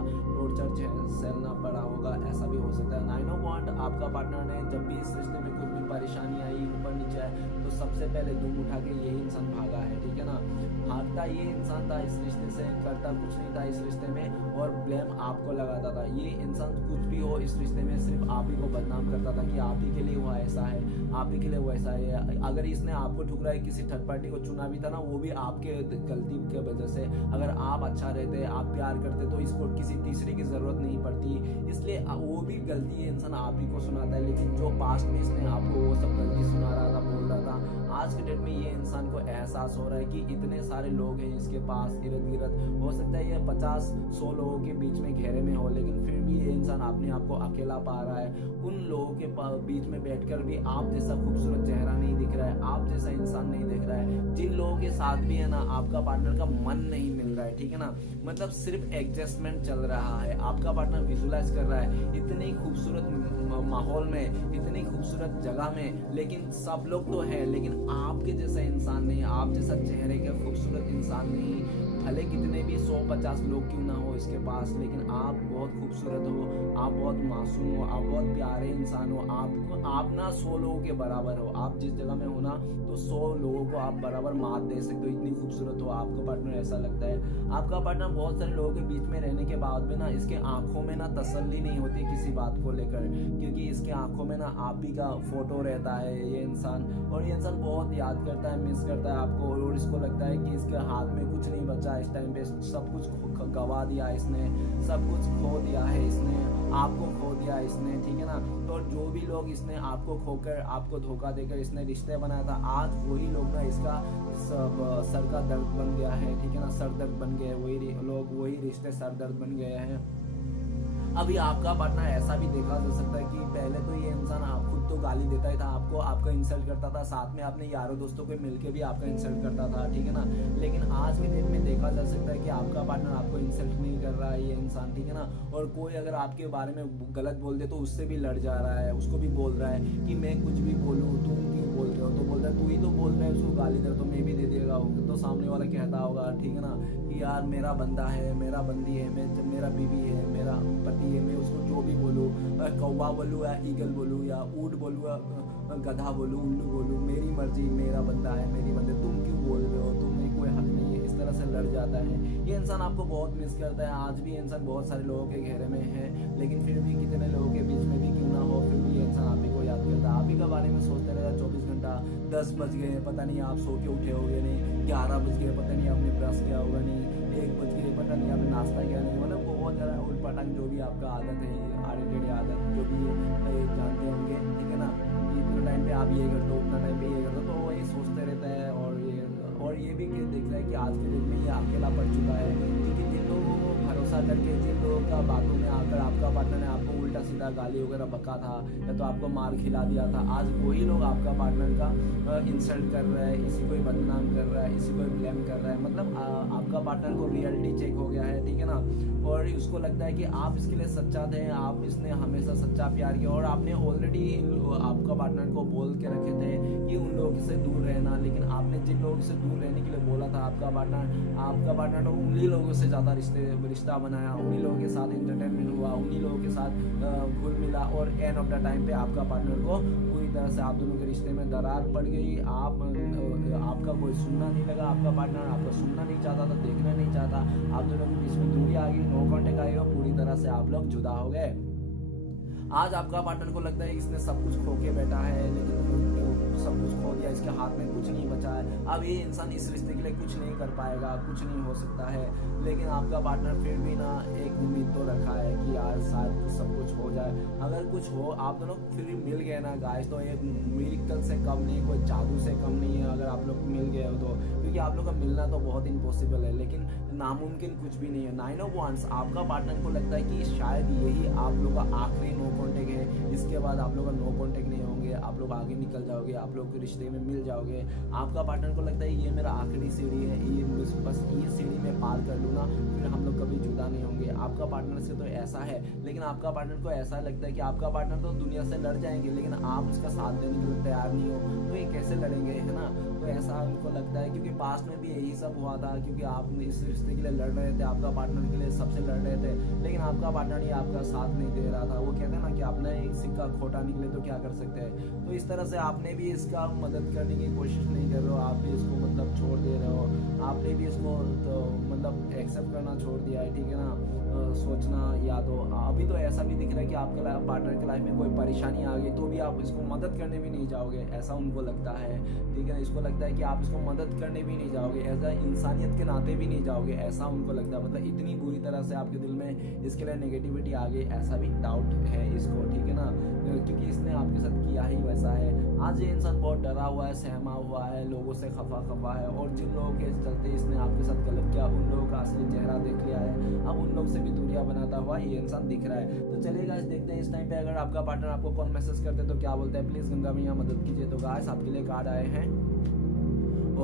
टॉर्चर सहना पड़ा होगा, ऐसा भी हो सकता है। 9 ऑफ वांड, आपका पार्टनर ने जब भी इस रिश्ते में कुछ भी परेशानी आई, ऊपर नीचे आए, तो सबसे पहले दुम उठा के यही इंसान भागा है, ठीक है ना। भागता ये इंसान था इस रिश्ते से, करता कुछ नहीं था इस रिश्ते में, और ब्लेम आपको लगाता था। ये इंसान कुछ भी हो इस रिश्ते में सिर्फ आप ही को बदनाम करता था कि आप ही के लिए हुआ ऐसा है, आप ही के लिए वो ऐसा है। अगर इसने आपको ठुकराया, किसी थर्ड पार्टी को चुना भी था ना, वो भी आपके गलती की वजह से। अगर आप अच्छा रहते, आप प्यार करते, तो इसको किसी तीसरे की जरूरत नहीं पड़ती। इसलिए वो भी गलती है इंसान आप ही को सुनाता है, लेकिन जो पास्ट में इसने आपको वो सब गलती सुना रहा था, बोल रहा था, आज के डेट में ये इंसान को एहसास हो रहा है कि इतने सारे लोग हैं इसके पास इर्द गिर्द। हो सकता है ये 50-100 लोगों के बीच में घेरे में हो, लेकिन फिर भी ये इंसान अपने आप को अकेला पा रहा है। उन लोगों के बीच में बैठकर भी आप जैसा खूबसूरत चेहरा नहीं दिख रहा है, आप जैसा इंसान नहीं दिख रहा है। जिन लोगों के साथ भी है ना, आपका पार्टनर का मन नहीं मिल रहा है, ठीक है ना, मतलब सिर्फ एडजस्टमेंट चल रहा है। आपका पार्टनर विजुलाइज कर रहा है इतनी खूबसूरत माहौल में, इतनी खूबसूरत जगह में, लेकिन सब लोग तो है, लेकिन आपके जैसा इंसान नहीं, आप जैसा चेहरे का खूबसूरत इंसान नहीं। भले कितने भी 100-50 लोग क्यों ना हो इसके पास, लेकिन आप बहुत खूबसूरत हो, आप बहुत मासूम हो, आप बहुत प्यारे इंसान हो। आप ना 100 लोगों के बराबर हो। आप जिस जगह में हो ना, तो 100 लोगों को आप बराबर मात दे सकते हो, इतनी खूबसूरत हो आपका पार्टनर, ऐसा लगता है। आपका पार्टनर बहुत सारे लोगों के बीच में रहने के बाद भी ना, इसके आंखों में ना तसल्ली नहीं होती किसी बात को लेकर, क्योंकि इसके आंखों में ना आप ही का फोटो रहता है ये इंसान, और ये इंसान बहुत याद करता है, मिस करता है आपको, और इसको लगता है कि इसके हाथ में कुछ नहीं बचा इस टाइम पे, सब कुछ गवा दिया इसने, सब कुछ खो दिया है इसने, आपको खो दिया इसने, ठीक है ना। तो जो भी लोग इसने आपको खोकर, आपको धोखा देकर इसने रिश्ते बनाया था, आज वही लोग ना इसका सर का दर्द बन गया है, ठीक है ना, सर दर्द बन गए, वही लोग, वही रिश्ते सर दर्द बन गए हैं। अभी आपका पार्टनर ऐसा भी देखा जा सकता है कि पहले तो ये इंसान आप खुद तो गाली देता ही था आपको, आपका इंसल्ट करता था, साथ में अपने यारों दोस्तों को मिलके भी आपका इंसल्ट करता था, ठीक है ना। लेकिन आज के दिन में देखा जा सकता है कि आपका पार्टनर आपको इंसल्ट नहीं कर रहा है ये इंसान, ठीक है ना। और कोई अगर आपके बारे में गलत बोल दे तो उससे भी लड़ जा रहा है, उसको भी बोल रहा है कि मैं कुछ भी बोलूँ, तुम क्यों बोल रहे हो, तो बोल रहा है तू ही तो बोल रहा है उसको गाली दे तो मैं भी दे देगा, तो सामने वाला कहता होगा, ठीक है ना, कि यार मेरा बंदा है, मेरा बंदी है, मेरा बीवी है, मेरा पति है, मैं उसको जो भी बोलूँ, कौवा बोलूँ या ईगल बोलूँ या ऊँट बोलूँ या गधा बोलूँ, उल्लू बोलूँ, मेरी मर्जी, मेरा बंदा है, मेरी बंदी, तुम क्यों बोल रहे हो, तुम्हें कोई हक नहीं है, इस तरह से लड़ जाता है। ये इंसान आपको बहुत मिस करता है। आज भी इंसान बहुत सारे लोगों के घेरे में है, लेकिन फिर भी कितने लोगों के बीच में भी क्यों ना हो, फिर भी ये इंसान आप ही को याद करता है, आप ही के बारे में सोचते रहता 24 घंटा। 10 बज गए पता नहीं आप सो के उठे होगे नहीं, 11 बज गए पता नहीं आपने ब्रश किया होगा नहीं, 1 बज गए पता नहीं आपने नाश्ता किया नहीं, मतलब बहुत ज़्यादा उल्ट पटांग जो भी आपका आदत है, आदत जो भी जानते होंगे, ठीक है ना, कि इतना टाइम पे आप ये कर दो, उतना टाइम पे ये कर दो, तो वही सोचते रहता है। और ये भी देख रहा है कि आज के दिन में ये अकेला पड़ चुका है, क्योंकि जिन लोगों को भरोसा करके, जिन लोगों का बातों में आकर आपका पार्टनर ने आपको उल्टा सीधा गाली वगैरह बका था या तो आपको मार खिला दिया था, आज वही लोग आपका पार्टनर का इंसल्ट कर रहा है, इसी को बदनाम कर रहा है, इसी को ब्लेम कर रहा है। मतलब आपका पार्टनर को रियलिटी चेक हो गया है, ठीक है ना, और उसको लगता है कि आप इसके लिए सच्चा थे, आप इसने हमेशा सच्चा प्यार किया, और आपने ऑलरेडी आपका पार्टनर को बोल के रखे थे कि उन लोगों से दूर रहना, लेकिन आपने जिन लोगों से दूर रहने के लिए बोला था आपका पार्टनर ने उन्हीं लोगों से ज़्यादा रिश्ता बनाया, उन्हीं लोगों के साथ इंटरटेनमेंट हुआ, उन्हीं लोगों के साथ घुल मिला, और एंड ऑफ द टाइम पे आपका पार्टनर को पूरी तरह से आप दोनों के रिश्ते में दरार पड़ गई। आपका कोई सुनना नहीं लगा, आपका पार्टनर आपका सुनना नहीं चाहता था, देखना नहीं चाहता, आप दोनों के बीच में दूरी आ गई, नो कॉन्टेक्ट आ गया, पूरी तरह से आप लोग जुदा हो गए। आज आपका पार्टनर को लगता है इसने सब कुछ खो के बैठा है, लेकिन सब कुछ खो दिया, इसके हाथ में कुछ नहीं बचा है। अब ये इंसान इस रिश्ते के लिए कुछ नहीं कर पाएगा, कुछ नहीं हो सकता है, लेकिन आपका पार्टनर फिर भी ना एक उम्मीद तो रखा है कि यार शायद सब कुछ हो जाए। अगर कुछ हो, आप दोनों फिर मिल गए ना गाइस, तो ये मिरेकल से कम नहीं, कोई जादू से कम नहीं है अगर आप लोग मिल गए हो तो, क्योंकि आप लोग का मिलना तो बहुत इम्पॉसिबल है, लेकिन नामुमकिन कुछ भी नहीं है। 9 of Wands आपका पार्टनर को लगता है कि शायद यही आप लोग का आखिरी नो कॉन्टेक्ट है, इसके बाद आप लोग का नो कॉन्टेक्ट नहीं होंगे, आप लोग आगे निकल जाओगे, आप लोग के रिश्ते में मिल जाओगे। आपका पार्टनर को लगता है ये मेरा आखिरी सीढ़ी है, ये बस ये सीढ़ी में पार कर लूँ ना, फिर हम लोग कभी जुदा नहीं होंगे। आपका पार्टनर से तो ऐसा है, लेकिन आपका पार्टनर को ऐसा लगता है कि आपका पार्टनर तो दुनिया से लड़ जाएंगे, लेकिन आप उसका साथ देने के लिए तैयार नहीं हो, तो ये कैसे लड़ेंगे, है ना। तो ऐसा उनको लगता है, क्योंकि पास्ट में भी यही सब हुआ था, क्योंकि आप इस रिश्ते के लिए लड़ रहे थे, आपका पार्टनर के लिए सबसे लड़ रहे थे, लेकिन आपका पार्टनर ही आपका साथ नहीं दे रहा था। वो कहते हैं ना कि आपने एक सिक्का खोटा निकले तो क्या कर सकते हैं। तो इस तरह से आपने भी इसका मदद करने की कोशिश नहीं कर रहे हो, आप भी इसको मतलब छोड़ दे रहे हो, आपने भी इसको तो मतलब एक्सेप्ट करना छोड़ दिया है, ठीक है ना, सोचना। या तो अभी तो ऐसा भी दिख रहा है कि आपके पार्टनर के लाइफ में कोई परेशानी आ गई तो भी आप इसको मदद करने भी नहीं जाओगे, ऐसा उनको लगता है, ठीक है। इसको लगता है कि आप इसको मदद करने भी नहीं जाओगे, ऐसा इंसानियत के नाते भी नहीं जाओगे, ऐसा उनको लगता है। मतलब इतनी बुरी तरह से आपके दिल में इसके लिए नेगेटिविटी आ गई, ऐसा भी डाउट है इसको, ठीक है ना, क्योंकि इसने आपके साथ किया ही वैसा है। आज ये इंसान बहुत डरा हुआ है, सहमा हुआ है, लोगों से खफा है, और जिन लोगों के चलते इसने आपके साथ गलत किया उन लोगों का असली चेहरा देख लिया है, अब उन लोग से भी दूरियां बनाता हुआ ये इंसान दिख रहा है। तो चलिए गाइस देखते हैं इस टाइम पे अगर आपका पार्टनर आपको कौन मैसेज करते तो क्या बोलते हैं, प्लीज गंगा मैया मदद कीजिए। तो गाइस आपके लिए कार्ड आए हैं,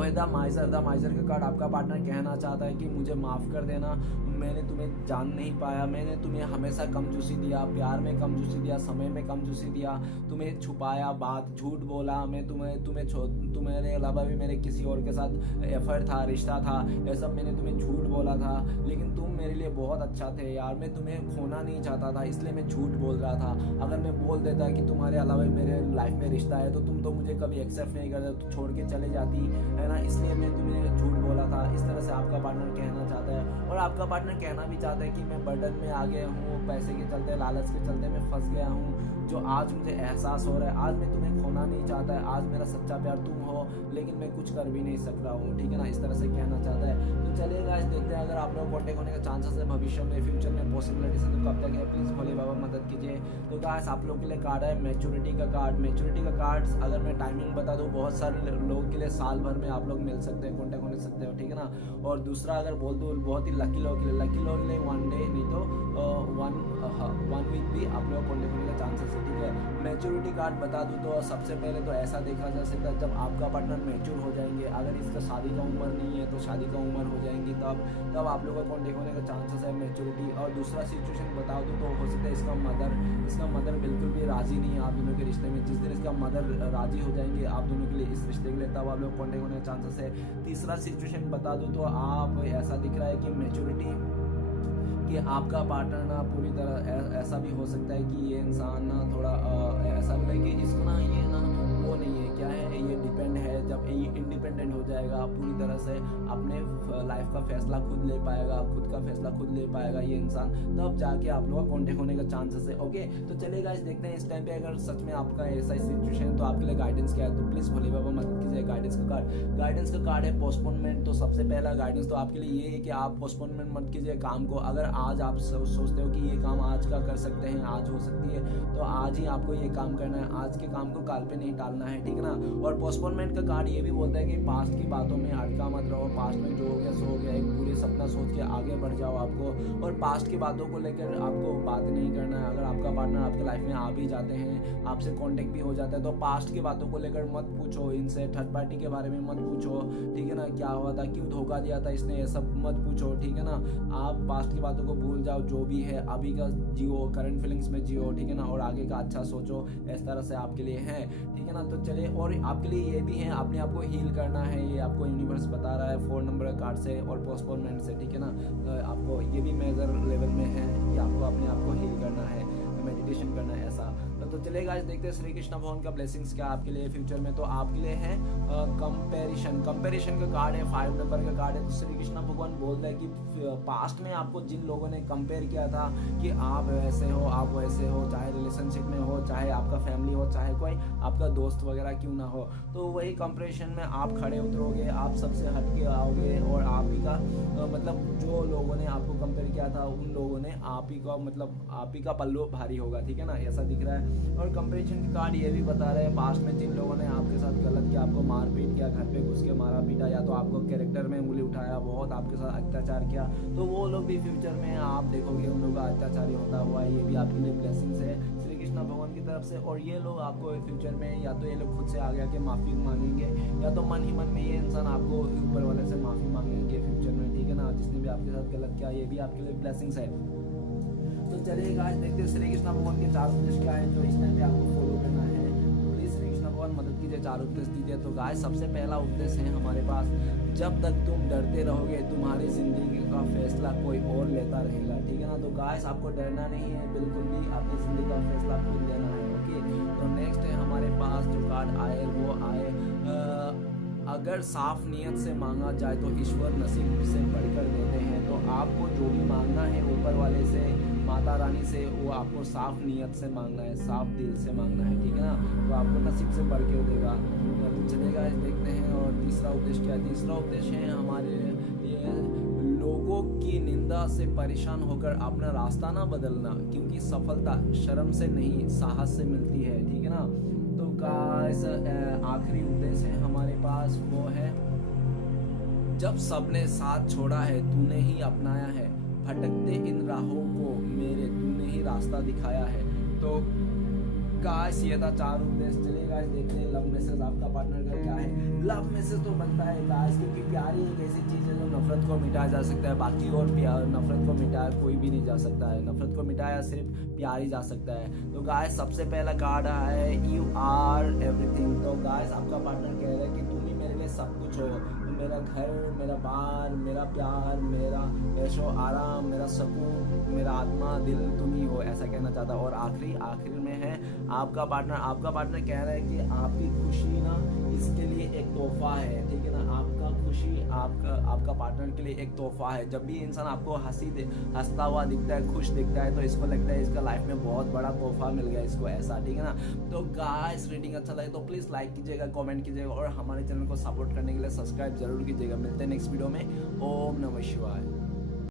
द माइजर का कार्ड। आपका पार्टनर कहना चाहता है कि मुझे माफ़ कर देना, मैंने तुम्हें जान नहीं पाया, मैंने तुम्हें हमेशा कमजोशी दिया, प्यार में कमजोशी दिया, समय में कमजोशी दिया, तुम्हें छुपाया बात, झूठ बोला, मैं तुम्हारे अलावा भी मेरे किसी और के साथ एफर्ट था, रिश्ता था, ये सब मैंने तुम्हें झूठ बोला था, लेकिन तुम मेरे लिए बहुत अच्छा थे यार, मैं तुम्हें खोना नहीं चाहता था, इसलिए मैं झूठ बोल रहा था। अगर मैं बोल देता कि तुम्हारे अलावा मेरे लाइफ में रिश्ता है तो तुम तो मुझे कभी एक्सेप्ट नहीं करते, तो छोड़ के चले जाती है ना, इसलिए मैं तुम्हें झूठ बोला था। इस तरह से आपका पार्टनर कहना चाहता है, और आपका पार्टनर कहना भी चाहता है कि मैं बर्डन में आ गया हूँ, पैसे के चलते, लालच के चलते मैं फंस गया हूँ, जो आज मुझे एहसास हो रहा है, आज मैं तुम्हें होना नहीं चाहता है, आज मेरा सच्चा प्यार तुम हो लेकिन मैं कुछ कर भी नहीं सक रहा हूँ, ठीक है ना, इस तरह से कहना चाहता है। तो चलिए गाइस देखते हैं अगर आप लोग कॉन्टेक्ट होने का चांसेस है भविष्य में, फ्यूचर में पॉसिबिलिटीज है, तो कब तक है, प्लीज़ भोले बाबा मदद कीजिए। तो गाइस आप लोग के लिए कार्ड है मैच्योरिटी का कार्ड। मैच्योरिटी का कार्ड अगर मैं टाइमिंग बता दूँ, बहुत सारे लोगों के लिए साल भर में आप लोग मिल सकते हैं, कॉन्टेक्ट होने सकते हो, ठीक है ना। और दूसरा अगर बोल दूँ बहुत ही लकी लोगों के लिए, लकी लोगों के लिए 1 डे नहीं तो 1 वीक भी आप लोग कॉन्टेक्ट होने का चांसेस है, ठीक है। मैच्योरिटी कार्ड बता दूँ तो सबसे पहले तो ऐसा देखा जा सकता है जब आपका पार्टनर मैच्योर हो जाएंगे, अगर इसका शादी का उम्र नहीं है तो शादी का उम्र हो जाएंगी, तब आप लोगों का कॉन्टेक्ट होने का चांसेस है मैच्योरिटी। और दूसरा सिचुएशन बता दूँ तो हो सकता है इसका मदर बिल्कुल भी राजी नहीं है आप दोनों के रिश्ते में। जिस दिन इसका मदर राजी हो जाएंगे आप दोनों के लिए, इस रिश्ते के लिए, तब आप लोग कॉन्टेक्ट होने का चांसेस है। तीसरा सिचुएशन बता दूँ तो आप ऐसा दिख रहा है कि मैच्योरिटी कि आपका पार्टनर ना पूरी तरह ऐसा भी हो सकता है कि ये इंसान ना थोड़ा ऐसा भी लगे कि इसको ना ये ना वो नहीं है, क्या है, ये डिपेंड है। जब ये इंडिपेंडेंट हो जाएगा पूरी तरह से, अपने लाइफ का फैसला खुद ले पाएगा, खुद का फैसला खुद ले पाएगा ये इंसान, तब जाके आप लोग का कॉन्टेक्ट होने का चांसेस है। ओके, तो चलिए गाइस देखते हैं इस टाइम पे अगर सच में आपका ऐसा सिचुएशन है तो आपके लिए गाइडेंस क्या है। तो प्लीज़ भोले बाबा मदद कीजिए। गाइडेंस का कार्ड है पोस्टपोनमेंट। तो सबसे पहला गाइडेंस तो आपके लिए ये है कि आप पोस्टपोनमेंट मत कीजिए काम को। अगर आज आप सोचते हो कि ये काम आज का कर सकते हैं, आज हो सकती है, तो आज ही आपको ये काम करना है, आज के काम को काल पे नहीं टालना है, ठीक है ना। और पोस्टपोनमेंट का कार्ड ये भी बोलता है कि पास्ट की बातों में अटका मत रहो, पास्ट में जो हो गया सो हो गया, एक पूरे सपना सोच के आगे बढ़ जाओ आपको। और पास्ट की बातों को लेकर आपको बात नहीं करना है। अगर आपका पार्टनर आपके लाइफ में आ भी जाते हैं, आपसे कॉन्टेक्ट भी हो जाता है, तो पास्ट की बातों को लेकर मत पूछो इनसे, थर्ड पार्टी के बारे में मत पूछो, ठीक है ना, क्या हुआ था, क्यों धोखा दिया था इसने, ये सब मत पूछो, ठीक है ना। आप पास्ट की बातों को भूल जाओ, जो भी है अभी का जियो, करंट फीलिंग्स में जियो, ठीक है ना, और आगे का अच्छा सोचो, इस तरह से आपके लिए है, ठीक है ना। तो चलिए, और आपके लिए ये भी है, अपने आप को हील करना है, ये आपको यूनिवर्स बता रहा है 4 नंबर कार्ड से और पोस्टपोनमेंट से, ठीक है ना। तो आपको ये भी मेजर लेवल में है कि आपको अपने आप को हील करना है, मेडिटेशन करना है, ऐसा। तो चलिए गाइस देखते हैं श्री कृष्ण भगवान का ब्लेसिंग्स क्या आपके लिए फ्यूचर में। तो आपके लिए है कंपैरिजन का कार्ड है, 5 नंबर का कार्ड है। तो श्री कृष्ण भगवान बोलते हैं कि पास्ट में आपको जिन लोगों ने कंपेयर किया था कि आप वैसे हो, आप वैसे हो, चाहे रिलेशनशिप में हो, चाहे आपका फैमिली हो, चाहे कोई आपका दोस्त वगैरह क्यों ना हो, तो वही कंपैरिजन में आप खड़े उतरोगे, आप सबसे हटके आओगे, और आप ही का मतलब जो लोगों ने आपको कंपेयर किया था उन लोगों ने आप ही का मतलब आप ही का पल्लू भारी होगा, ठीक है ना, ऐसा दिख रहा है। और कंपैरिजन के कार्ड ये भी बता रहे हैं पास्ट में जिन लोगों ने आपके साथ गलत किया, आपको मारपीट किया, घर पे घुस के मारा पीटा, या तो आपको कैरेक्टर में उंगली उठाया, बहुत आपके साथ अत्याचार किया, तो वो लोग भी फ्यूचर में आप देखोगे उन लोगों का अत्याचारी होता हुआ, ये भी आपके लिए ब्लेसिंग्स है श्री कृष्ण भगवान की तरफ से। और ये लोग आपको फ्यूचर में या तो ये लोग खुद से आगे आके माफ़ी मांगेंगे, या तो मन ही मन में ये इंसान आपको ऊपर वाले से माफ़ी मांगेंगे फ्यूचर में, ठीक है ना, जिसने भी आपके साथ गलत किया, ये भी आपके लिए ब्लेसिंग्स है। तो चलिए गाइस देखते हैं श्री कृष्ण भगवान के 4 उपदेश क्या है जो इस टाइम पे आपको फॉलो करना है। तो प्लीज श्री कृष्ण भगवान मदद कीजिए, 4 उपदेश दीजिए। तो गाइस सबसे पहला उपदेश है हमारे पास, जब तक तुम डरते रहोगे तुम्हारी जिंदगी का फैसला कोई और लेता रहेगा, ठीक है ना। तो गाइस आपको डरना नहीं है बिल्कुल भी, अपनी जिंदगी का फैसला खुद लेना है, ओके। तो नेक्स्ट है हमारे पास जो कार्ड आए वो आए अगर साफ नियत से मांगा जाए तो ईश्वर नसीब से बढ़कर देते हैं। तो आपको जो भी मांगना है ऊपर वाले से, माता रानी से, वो आपको साफ नियत से मांगना है, साफ दिल से मांगना है, ठीक है ना, तो आपको नसीब से बढ़ के देगा। तो चलेगा देखते हैं। और तीसरा उपदेश क्या है, तीसरा उपदेश है हमारे लिए लोगों की निंदा से परेशान होकर अपना रास्ता ना बदलना, क्योंकि सफलता शर्म से नहीं साहस से मिलती है, ठीक है ना। तो गाइस आखिरी उपदेश है हमारे पास, वो है जब सबने साथ छोड़ा है तूने ही अपनाया है, भटकते इन राहों को मेरे तूने ही रास्ता दिखाया है। तो गाइस ये था 4 उपदेश। चलिए गाइस देखते हैं लव मैसेज आपका पार्टनर का क्या है। लव मैसेज तो बनता है गाइस, क्योंकि प्यार ही एक ऐसी चीज़ है जो नफरत को मिटाया जा सकता है, बाकी और प्यार नफरत को मिटाया कोई भी नहीं जा सकता है, नफरत को मिटाया सिर्फ प्यार ही जा सकता है। तो गाइस सबसे पहला कार्ड है यू आर एवरीथिंग। तो गाइस आपका पार्टनर कह रहा है कि तुम ही मेरे लिए सब कुछ हो, मेरा घर, मेरा बार, मेरा प्यार, मेरा ऐशो आराम, मेरा सुकून, मेरा आत्मा, दिल तुम ही हो, ऐसा कहना चाहता है। और आखिरी में है आपका पार्टनर कह रहा है कि आपकी खुशी ना इसके लिए एक तोहफा है, ठीक है ना। आपका खुशी आपका पार्टनर के लिए एक तोहफा है। जब भी इंसान आपको हंसता हुआ दिखता है, खुश दिखता है, तो इसको लगता है इसका लाइफ में बहुत बड़ा तोहफा मिल गया इसको, ऐसा, ठीक है ना। तो गाइस रीडिंग अच्छा लगे तो प्लीज़ लाइक कीजिएगा, कमेंट कीजिएगा और हमारे चैनल को सपोर्ट करने के लिए सब्सक्राइब जरूर कीजिएगा। मिलते हैं नेक्स्ट वीडियो में। ओम नमः शिवाय।